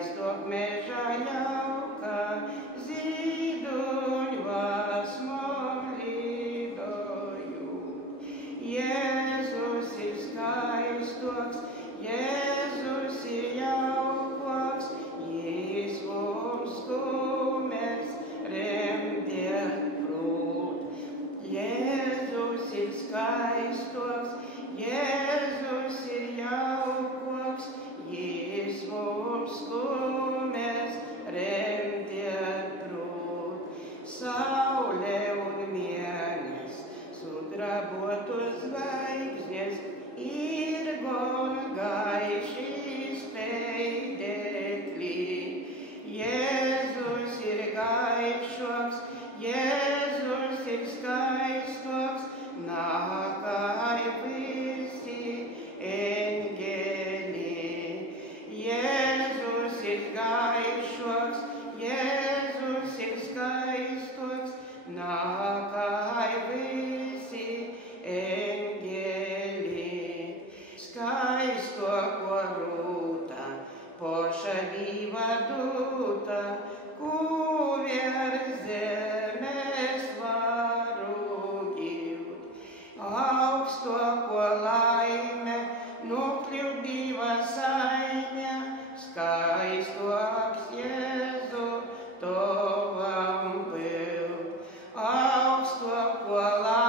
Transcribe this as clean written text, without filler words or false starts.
skaistok meža jauka, zīduņvas mom lidojūt. Jēzus ir skaistoks, Jēzus ir jaukoks, Jis mums skumers remdiet prūt. Jēzus ir skaistoks, Jēzus ir jaukoks, Jis mums skumers remdiet prūt. Saule un mēnes, sudrabotos zvaigznes, ir gon gaiši speidekļi. Jēzus ir gaišoks, Jēzus ir skaistoks, nākai visi eņģeli. Jēzus ir gaišoks, Jēzus ir skaistoks, nākai visi eņģeli. Skaistoko rūta, poša dīva dūta, kuvier zemes varu giūt. Augstoko laime, nokļūt dīva saime, skaistoks Jēzu tovam bylt. Augstoko laime,